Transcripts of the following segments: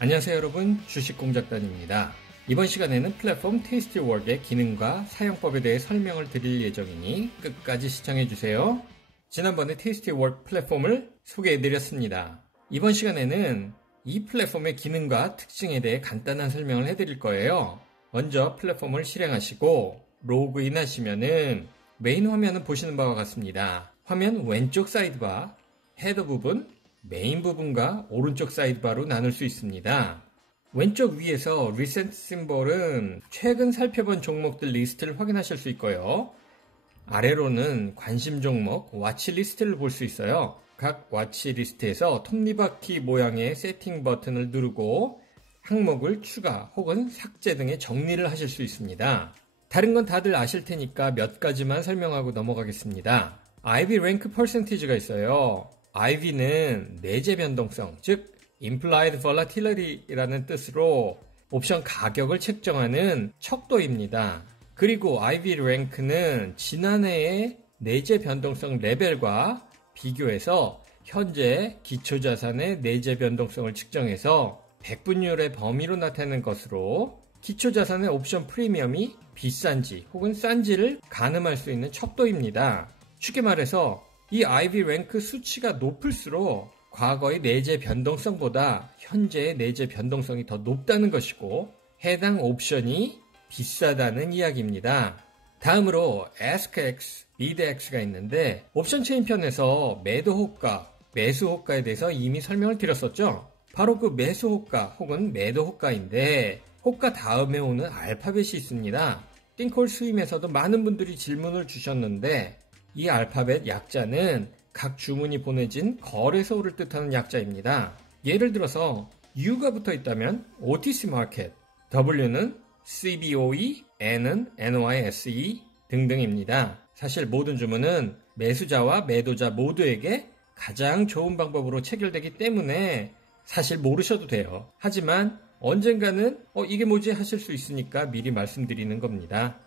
안녕하세요 여러분, 주식공작단입니다. 이번 시간에는 플랫폼 테이스티웍의 기능과 사용법에 대해 설명을 드릴 예정이니 끝까지 시청해주세요. 지난번에 테이스티웍 플랫폼을 소개해드렸습니다. 이번 시간에는 이 플랫폼의 기능과 특징에 대해 간단한 설명을 해드릴 거예요. 먼저 플랫폼을 실행하시고 로그인 하시면은 메인 화면은 보시는 바와 같습니다. 화면 왼쪽 사이드바, 헤더 부분, 메인 부분과 오른쪽 사이드바로 나눌 수 있습니다. 왼쪽 위에서 리센트 심볼은 최근 살펴본 종목들 리스트를 확인하실 수 있고요. 아래로는 관심 종목 와치 리스트를 볼 수 있어요. 각 와치 리스트에서 톱니바퀴 모양의 세팅 버튼을 누르고 항목을 추가 혹은 삭제 등의 정리를 하실 수 있습니다. 다른 건 다들 아실 테니까 몇 가지만 설명하고 넘어가겠습니다. IV 랭크 퍼센티지가 있어요. IV는 내재 변동성, 즉 Implied Volatility라는 뜻으로 옵션 가격을 책정하는 척도입니다. 그리고 IV 랭크는 지난해의 내재 변동성 레벨과 비교해서 현재 기초자산의 내재 변동성을 측정해서 백분율의 범위로 나타내는 것으로 기초자산의 옵션 프리미엄이 비싼지 혹은 싼지를 가늠할 수 있는 척도입니다. 쉽게 말해서 이 IV 랭크 수치가 높을수록 과거의 내재 변동성보다 현재의 내재 변동성이 더 높다는 것이고 해당 옵션이 비싸다는 이야기입니다. 다음으로 AskX, BidX가 있는데 옵션 체인 편에서 매도 호가, 매수 호가에 대해서 이미 설명을 드렸었죠. 바로 그 매수 호가 혹은 매도 호가인데 호가 다음에 오는 알파벳이 있습니다. 띵콜 스윙에서도 많은 분들이 질문을 주셨는데 이 알파벳 약자는 각 주문이 보내진 거래소를 뜻하는 약자입니다. 예를 들어서 U가 붙어 있다면 OTC 마켓, W는 CBOE, N은 NYSE 등등입니다. 사실 모든 주문은 매수자와 매도자 모두에게 가장 좋은 방법으로 체결되기 때문에 사실 모르셔도 돼요. 하지만 언젠가는 이게 뭐지 하실 수 있으니까 미리 말씀드리는 겁니다.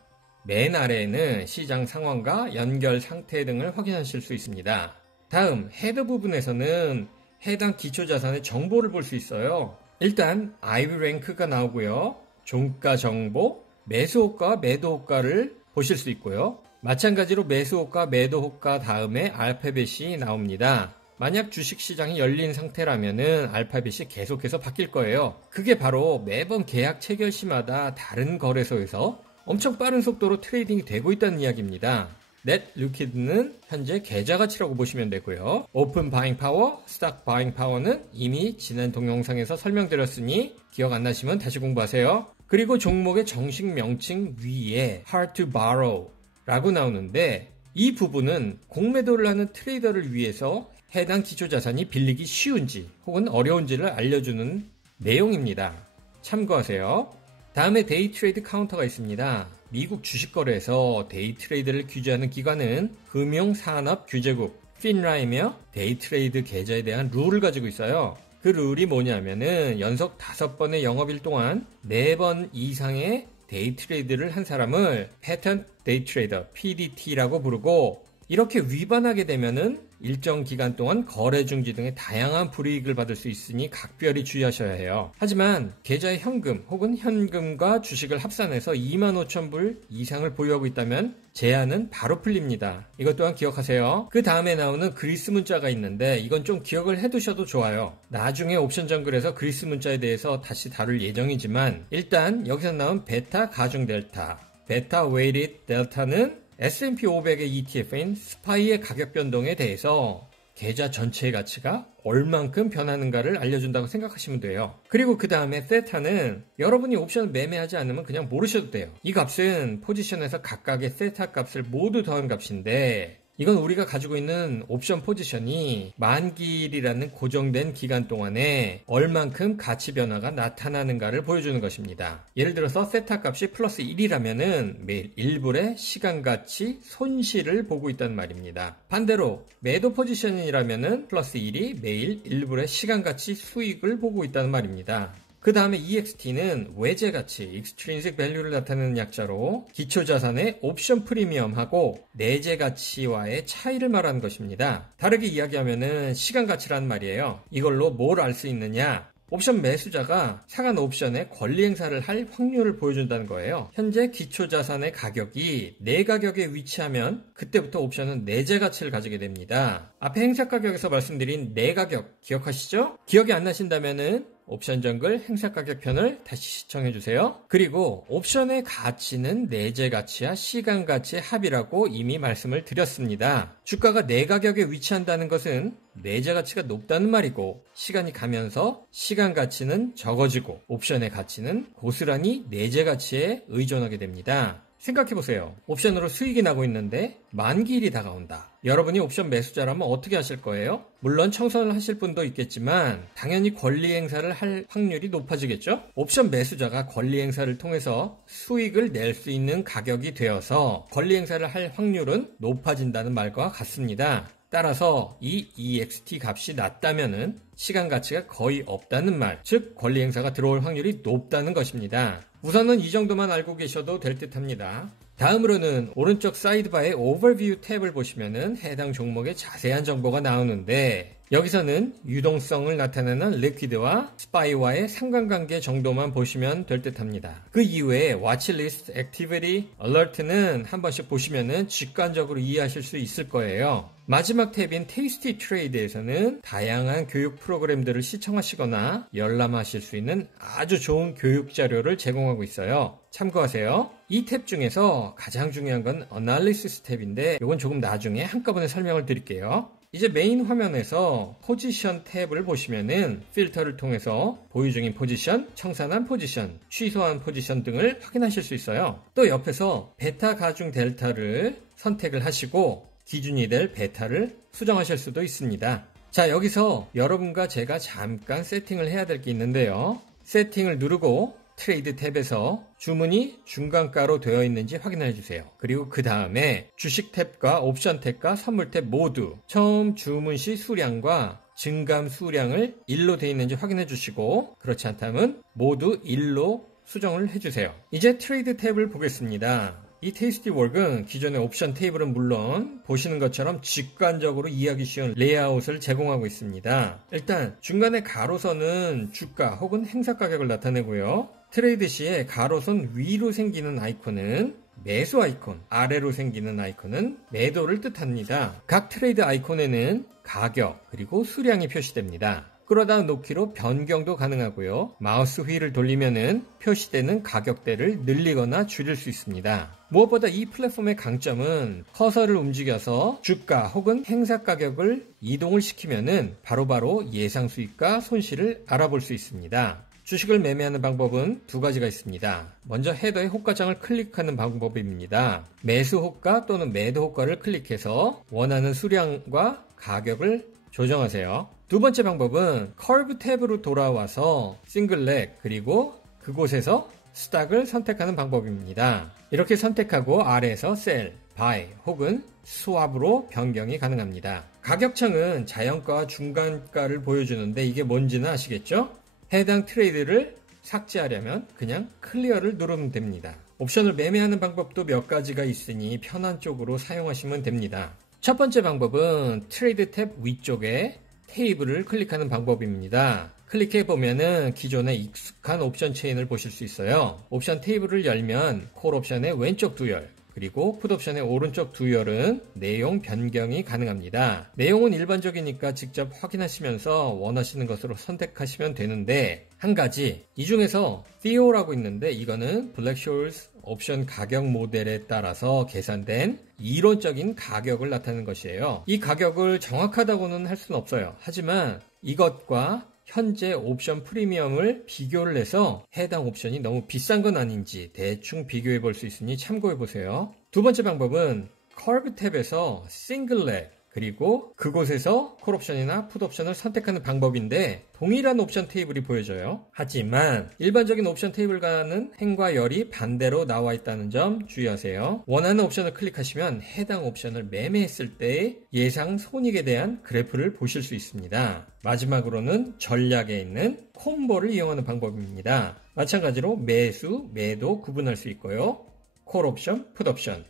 맨 아래에는 시장 상황과 연결 상태 등을 확인하실 수 있습니다. 다음 헤더 부분에서는 해당 기초자산의 정보를 볼 수 있어요. 일단 IV 랭크가 나오고요. 종가 정보, 매수 호가와 매도 호가를 보실 수 있고요. 마찬가지로 매수 호가, 매도 호가 다음에 알파벳이 나옵니다. 만약 주식시장이 열린 상태라면은 알파벳이 계속해서 바뀔 거예요. 그게 바로 매번 계약 체결 시마다 다른 거래소에서 엄청 빠른 속도로 트레이딩이 되고 있다는 이야기입니다. Net Liquid는 현재 계좌 가치라고 보시면 되고요. Open Buying Power, Stock Buying Power는 이미 지난 동영상에서 설명드렸으니 기억 안 나시면 다시 공부하세요. 그리고 종목의 정식 명칭 위에 Hard to Borrow 라고 나오는데 이 부분은 공매도를 하는 트레이더를 위해서 해당 기초자산이 빌리기 쉬운지 혹은 어려운지를 알려주는 내용입니다. 참고하세요. 다음에 데이 트레이드 카운터가 있습니다. 미국 주식거래에서 데이 트레이드를 규제하는 기관은 금융산업규제국 FINRA이며 데이 트레이드 계좌에 대한 룰을 가지고 있어요. 그 룰이 뭐냐면은 연속 5번의 영업일 동안 4번 이상의 데이 트레이드를 한 사람을 패턴 데이 트레이더 PDT라고 부르고 이렇게 위반하게 되면은 일정 기간 동안 거래 중지 등의 다양한 불이익을 받을 수 있으니 각별히 주의하셔야 해요. 하지만 계좌에 현금 혹은 현금과 주식을 합산해서 25,000불 이상을 보유하고 있다면 제한은 바로 풀립니다. 이것 또한 기억하세요. 그 다음에 나오는 그리스 문자가 있는데 이건 좀 기억을 해두셔도 좋아요. 나중에 옵션 정글에서 그리스 문자에 대해서 다시 다룰 예정이지만 일단 여기서 나온 베타 가중 델타, 베타 웨이티드 델타는 S&P 500의 ETF인 스파이의 가격 변동에 대해서 계좌 전체의 가치가 얼만큼 변하는가를 알려준다고 생각하시면 돼요. 그리고 그 다음에 세타는 여러분이 옵션을 매매하지 않으면 그냥 모르셔도 돼요. 이 값은 포지션에서 각각의 세타 값을 모두 더한 값인데 이건 우리가 가지고 있는 옵션 포지션이 만기일이라는 고정된 기간 동안에 얼만큼 가치 변화가 나타나는가를 보여주는 것입니다. 예를 들어서 세타 값이 플러스 1이라면은 매일 1불의 시간가치 손실을 보고 있다는 말입니다. 반대로 매도 포지션이라면은 플러스 1이 매일 1불의 시간가치 수익을 보고 있다는 말입니다. 그 다음에 EXT는 외재 가치, Extrinsic Value를 나타내는 약자로 기초자산의 옵션 프리미엄하고 내재 가치와의 차이를 말하는 것입니다. 다르게 이야기하면은 시간 가치라는 말이에요. 이걸로 뭘 알 수 있느냐? 옵션 매수자가 사간 옵션에 권리 행사를 할 확률을 보여준다는 거예요. 현재 기초자산의 가격이 내 가격에 위치하면 그때부터 옵션은 내재 가치를 가지게 됩니다. 앞에 행사 가격에서 말씀드린 내 가격 기억하시죠? 기억이 안 나신다면은 옵션 정글 행사 가격 편을 다시 시청해 주세요. 그리고 옵션의 가치는 내재 가치와 시간 가치의 합이라고 이미 말씀을 드렸습니다. 주가가 내 가격에 위치한다는 것은 내재 가치가 높다는 말이고, 시간이 가면서 시간 가치는 적어지고 옵션의 가치는 고스란히 내재 가치에 의존하게 됩니다. 생각해보세요. 옵션으로 수익이 나고 있는데 만기일이 다가온다. 여러분이 옵션 매수자라면 어떻게 하실 거예요? 물론 청산을 하실 분도 있겠지만 당연히 권리 행사를 할 확률이 높아지겠죠? 옵션 매수자가 권리 행사를 통해서 수익을 낼 수 있는 가격이 되어서 권리 행사를 할 확률은 높아진다는 말과 같습니다. 따라서 이 EXT 값이 낮다면은 시간 가치가 거의 없다는 말, 즉 권리 행사가 들어올 확률이 높다는 것입니다. 우선은 이 정도만 알고 계셔도 될 듯 합니다. 다음으로는 오른쪽 사이드바의 오버뷰 탭을 보시면은 해당 종목의 자세한 정보가 나오는데, 여기서는 유동성을 나타내는 리퀴드와 스파이와의 상관관계 정도만 보시면 될 듯 합니다. 그 이외에 와치리스트, 액티비티, 얼러트는 한 번씩 보시면은 직관적으로 이해하실 수 있을 거예요. 마지막 탭인 테이스티 트레이드에서는 다양한 교육 프로그램들을 시청하시거나 열람하실 수 있는 아주 좋은 교육 자료를 제공하고 있어요. 참고하세요. 이 탭 중에서 가장 중요한 건 어널리시스 탭인데 이건 조금 나중에 한꺼번에 설명을 드릴게요. 이제 메인 화면에서 포지션 탭을 보시면은 필터를 통해서 보유 중인 포지션, 청산한 포지션, 취소한 포지션 등을 확인하실 수 있어요. 또 옆에서 베타 가중 델타를 선택을 하시고 기준이 될 베타를 수정하실 수도 있습니다. 자, 여기서 여러분과 제가 잠깐 세팅을 해야 될 게 있는데요. 세팅을 누르고 트레이드 탭에서 주문이 중간가로 되어 있는지 확인해 주세요. 그리고 그 다음에 주식 탭과 옵션 탭과 선물 탭 모두 처음 주문 시 수량과 증감 수량을 1로 되어 있는지 확인해 주시고, 그렇지 않다면 모두 1로 수정을 해주세요. 이제 트레이드 탭을 보겠습니다. 이 테이스티웍은 기존의 옵션 테이블은 물론 보시는 것처럼 직관적으로 이해하기 쉬운 레이아웃을 제공하고 있습니다. 일단 중간에 가로선은 주가 혹은 행사 가격을 나타내고요. 트레이드 시에 가로선 위로 생기는 아이콘은 매수 아이콘, 아래로 생기는 아이콘은 매도를 뜻합니다. 각 트레이드 아이콘에는 가격 그리고 수량이 표시됩니다. 끌어다 놓기로 변경도 가능하고요. 마우스 휠을 돌리면은 표시되는 가격대를 늘리거나 줄일 수 있습니다. 무엇보다 이 플랫폼의 강점은 커서를 움직여서 주가 혹은 행사 가격을 이동을 시키면은 바로바로 예상 수익과 손실을 알아볼 수 있습니다. 주식을 매매하는 방법은 두 가지가 있습니다. 먼저 헤더의 호가장을 클릭하는 방법입니다. 매수 호가 또는 매도 호가를 클릭해서 원하는 수량과 가격을 조정하세요. 두 번째 방법은 커브 탭으로 돌아와서 싱글렉 그리고 그곳에서 스탁을 선택하는 방법입니다. 이렇게 선택하고 아래에서 셀, 바이 혹은 스왑으로 변경이 가능합니다. 가격창은 자연가와 중간가를 보여주는데 이게 뭔지는 아시겠죠? 해당 트레이드를 삭제하려면 그냥 클리어를 누르면 됩니다. 옵션을 매매하는 방법도 몇 가지가 있으니 편한 쪽으로 사용하시면 됩니다. 첫 번째 방법은 트레이드 탭 위쪽에 테이블을 클릭하는 방법입니다. 클릭해보면은 기존의 익숙한 옵션 체인을 보실 수 있어요. 옵션 테이블을 열면 콜 옵션의 왼쪽 두 열, 그리고 풋 옵션의 오른쪽 두 열은 내용 변경이 가능합니다. 내용은 일반적이니까 직접 확인하시면서 원하시는 것으로 선택하시면 되는데, 한 가지 이 중에서 THEO라고 있는데 이거는 블랙쇼스 옵션 가격 모델에 따라서 계산된 이론적인 가격을 나타내는 것이에요. 이 가격을 정확하다고는 할 수는 없어요. 하지만 이것과 현재 옵션 프리미엄을 비교를 해서 해당 옵션이 너무 비싼 건 아닌지 대충 비교해 볼 수 있으니 참고해 보세요. 두 번째 방법은 커브 탭에서 싱글렉 그리고 그곳에서 콜 옵션이나 풋 옵션을 선택하는 방법인데 동일한 옵션 테이블이 보여져요. 하지만 일반적인 옵션 테이블과는 행과 열이 반대로 나와 있다는 점 주의하세요. 원하는 옵션을 클릭하시면 해당 옵션을 매매했을 때의 예상 손익에 대한 그래프를 보실 수 있습니다. 마지막으로는 전략에 있는 콤보를 이용하는 방법입니다. 마찬가지로 매수, 매도 구분할 수 있고요. 콜 옵션, 풋 옵션,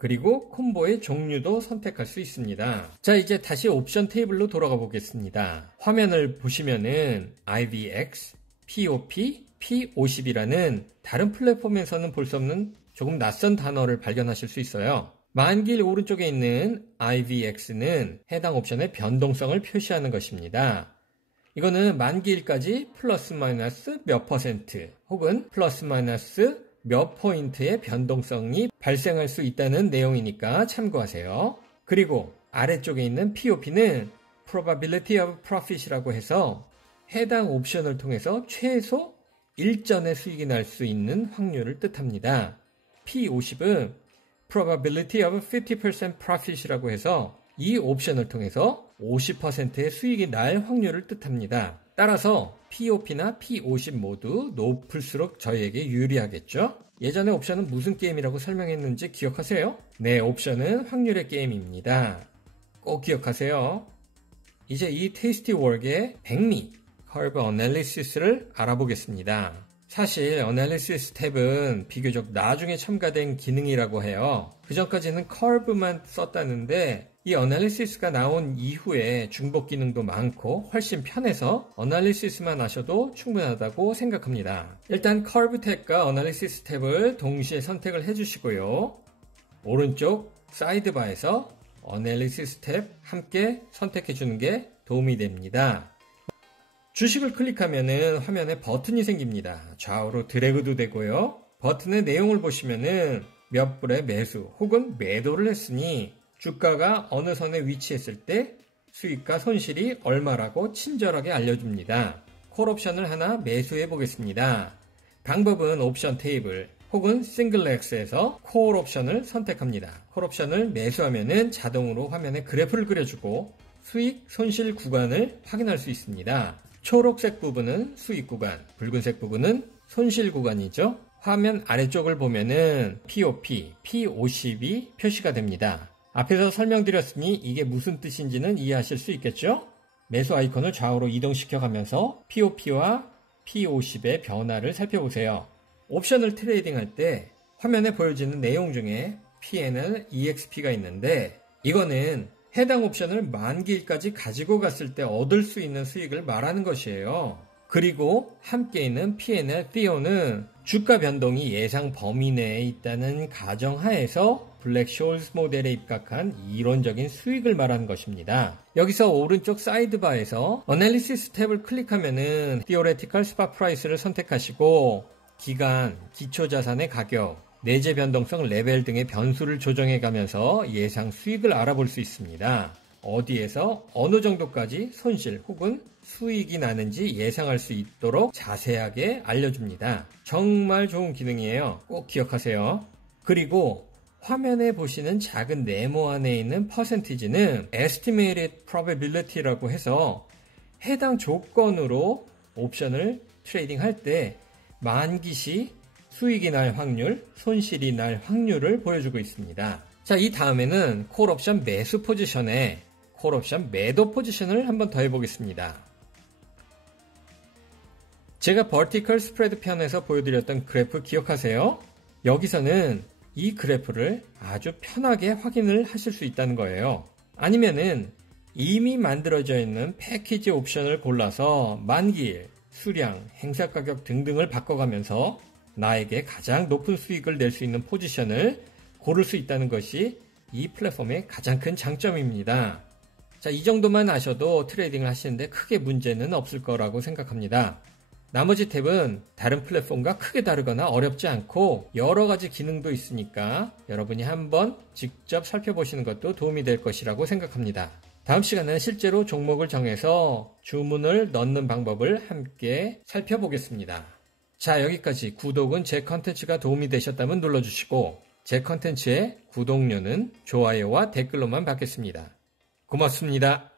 그리고 콤보의 종류도 선택할 수 있습니다. 자, 이제 다시 옵션 테이블로 돌아가 보겠습니다. 화면을 보시면은 IVX, POP, P50이라는 다른 플랫폼에서는 볼 수 없는 조금 낯선 단어를 발견하실 수 있어요. 만길 오른쪽에 있는 IVX는 해당 옵션의 변동성을 표시하는 것입니다. 이거는 만기일까지 플러스 마이너스 몇 퍼센트 혹은 플러스 마이너스 몇 포인트의 변동성이 발생할 수 있다는 내용이니까 참고하세요. 그리고 아래쪽에 있는 POP는 Probability of Profit이라고 해서 해당 옵션을 통해서 최소 일전의 수익이 날 수 있는 확률을 뜻합니다. P50은 Probability of 50% Profit이라고 해서 이 옵션을 통해서 50%의 수익이 날 확률을 뜻합니다. 따라서 POP나 P50 모두 높을수록 저희에게 유리하겠죠? 예전에 옵션은 무슨 게임이라고 설명했는지 기억하세요? 네, 옵션은 확률의 게임입니다. 꼭 기억하세요. 이제 이 테이스티웍의 백미, 커브 어널리시스를 알아보겠습니다. 사실 어널리시스 탭은 비교적 나중에 첨가된 기능이라고 해요. 그전까지는 커브만 썼다는데 이 어널리시스가 나온 이후에 중복 기능도 많고 훨씬 편해서 어널리시스만 하셔도 충분하다고 생각합니다. 일단 커브 탭과 어널리시스 탭을 동시에 선택을 해주시고요. 오른쪽 사이드바에서 어널리시스 탭 함께 선택해주는 게 도움이 됩니다. 주식을 클릭하면은 화면에 버튼이 생깁니다. 좌우로 드래그도 되고요. 버튼의 내용을 보시면은 몇 불의 매수 혹은 매도를 했으니 주가가 어느 선에 위치했을 때 수익과 손실이 얼마라고 친절하게 알려줍니다. 콜 옵션을 하나 매수해 보겠습니다. 방법은 옵션 테이블 혹은 싱글 X에서 콜 옵션을 선택합니다. 콜 옵션을 매수하면은 자동으로 화면에 그래프를 그려주고 수익, 손실 구간을 확인할 수 있습니다. 초록색 부분은 수익 구간, 붉은색 부분은 손실 구간이죠. 화면 아래쪽을 보면은 POP, P50이 표시가 됩니다. 앞에서 설명드렸으니 이게 무슨 뜻인지는 이해하실 수 있겠죠? 매수 아이콘을 좌우로 이동시켜 가면서 POP와 P50의 변화를 살펴보세요. 옵션을 트레이딩할 때 화면에 보여지는 내용 중에 P&L, EXP가 있는데 이거는 해당 옵션을 만기일까지 가지고 갔을 때 얻을 수 있는 수익을 말하는 것이에요. 그리고 함께 있는 P&L, THEO는 주가 변동이 예상 범위 내에 있다는 가정하에서 블랙쇼얼스 모델에 입각한 이론적인 수익을 말하는 것입니다. 여기서 오른쪽 사이드바에서 어널리시스 탭을 클릭하면은 Theoretical Spot Price를 선택하시고 기간, 기초자산의 가격, 내재 변동성 레벨 등의 변수를 조정해 가면서 예상 수익을 알아볼 수 있습니다. 어디에서 어느 정도까지 손실 혹은 수익이 나는지 예상할 수 있도록 자세하게 알려줍니다. 정말 좋은 기능이에요. 꼭 기억하세요. 그리고 화면에 보시는 작은 네모 안에 있는 퍼센티지는 Estimated Probability라고 해서 해당 조건으로 옵션을 트레이딩 할 때 만기 시 수익이 날 확률, 손실이 날 확률을 보여주고 있습니다. 자, 이 다음에는 콜 옵션 매수 포지션에 콜 옵션 매도 포지션을 한번 더 해보겠습니다. 제가 버티컬 스프레드 편에서 보여드렸던 그래프 기억하세요? 여기서는 이 그래프를 아주 편하게 확인을 하실 수 있다는 거예요. 아니면은 이미 만들어져 있는 패키지 옵션을 골라서 만기일, 수량, 행사 가격 등등을 바꿔가면서 나에게 가장 높은 수익을 낼 수 있는 포지션을 고를 수 있다는 것이 이 플랫폼의 가장 큰 장점입니다. 자, 이 정도만 아셔도 트레이딩을 하시는데 크게 문제는 없을 거라고 생각합니다. 나머지 탭은 다른 플랫폼과 크게 다르거나 어렵지 않고 여러 가지 기능도 있으니까 여러분이 한번 직접 살펴보시는 것도 도움이 될 것이라고 생각합니다. 다음 시간에는 실제로 종목을 정해서 주문을 넣는 방법을 함께 살펴보겠습니다. 자, 여기까지. 구독은 제 컨텐츠가 도움이 되셨다면 눌러주시고 제 컨텐츠의 구독료는 좋아요와 댓글로만 받겠습니다. 고맙습니다.